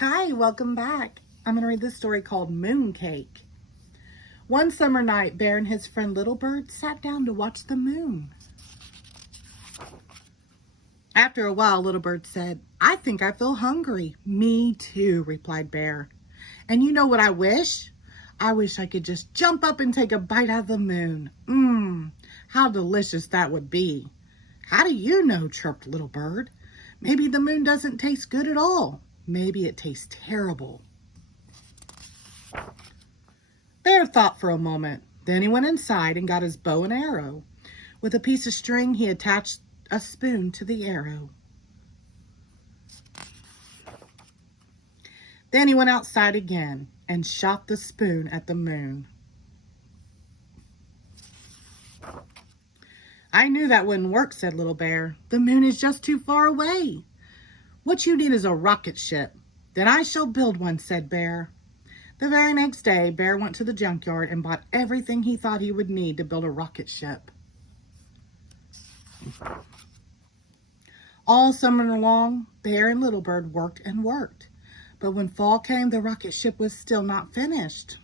Hi, welcome back. I'm going to read this story called Mooncake. One summer night, Bear and his friend Little Bird sat down to watch the moon. After a while, Little Bird said, "I think I feel hungry." "Me too," replied Bear. "And you know what I wish? I wish I could just jump up and take a bite out of the moon. How delicious that would be." "How do you know?" chirped Little Bird. "Maybe the moon doesn't taste good at all. Maybe it tastes terrible." Bear thought for a moment. Then he went inside and got his bow and arrow. With a piece of string, he attached a spoon to the arrow. Then he went outside again and shot the spoon at the moon. "I knew that wouldn't work," said Little Bear. "The moon is just too far away." "What you need is a rocket ship." "Then I shall build one," said Bear. The very next day, Bear went to the junkyard and bought everything he thought he would need to build a rocket ship. All summer long, Bear and Little Bird worked and worked. But when fall came, the rocket ship was still not finished.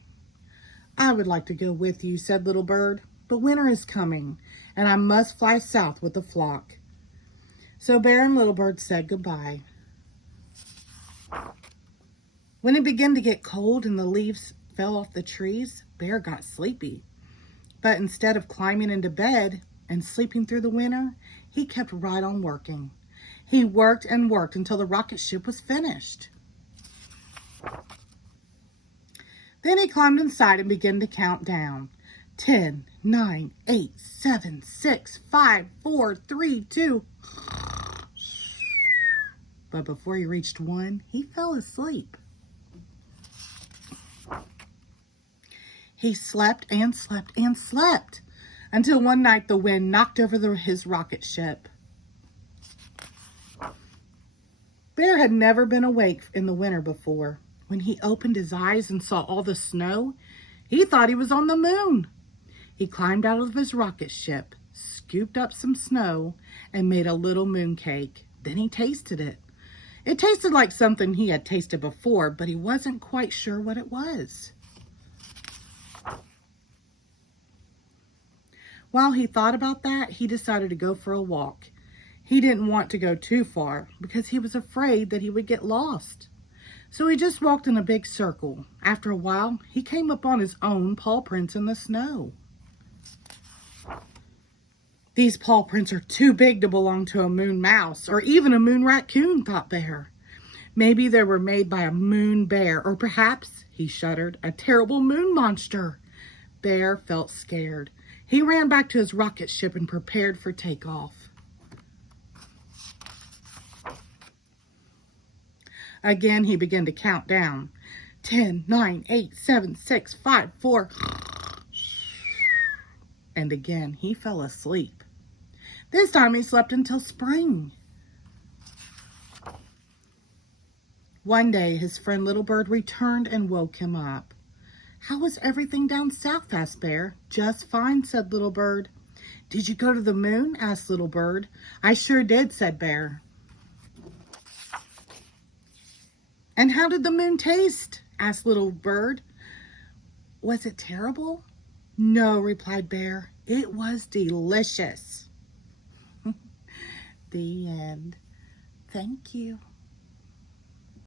"I would like to go with you," said Little Bird, "but winter is coming, and I must fly south with the flock." So Bear and Little Bird said goodbye. When it began to get cold and the leaves fell off the trees, Bear got sleepy. But instead of climbing into bed and sleeping through the winter, he kept right on working. He worked and worked until the rocket ship was finished. Then he climbed inside and began to count down. 10, 9, 8, 7, 6, 5, 4, 3, 2. But before he reached 1, he fell asleep. He slept and slept and slept until one night the wind knocked over his rocket ship. Bear had never been awake in the winter before. When he opened his eyes and saw all the snow, he thought he was on the moon. He climbed out of his rocket ship, scooped up some snow, and made a little mooncake. Then he tasted it. It tasted like something he had tasted before, but he wasn't quite sure what it was. While he thought about that, he decided to go for a walk. He didn't want to go too far because he was afraid that he would get lost. So he just walked in a big circle. After a while, he came upon his own paw prints in the snow. "These paw prints are too big to belong to a moon mouse or even a moon raccoon," thought Bear. "Maybe they were made by a moon bear, or perhaps," he shuddered, "a terrible moon monster." Bear felt scared. He ran back to his rocket ship and prepared for takeoff. Again, he began to count down. 10, 9, 8, 7, 6, 5, 4. And again, he fell asleep. This time he slept until spring. One day, his friend Little Bird returned and woke him up. "How was everything down south?" asked Bear. "Just fine," said Little Bird. "Did you go to the moon?" asked Little Bird. "I sure did," said Bear. "And how did the moon taste?" asked Little Bird. "Was it terrible?" "No," replied Bear. "It was delicious." The end. Thank you.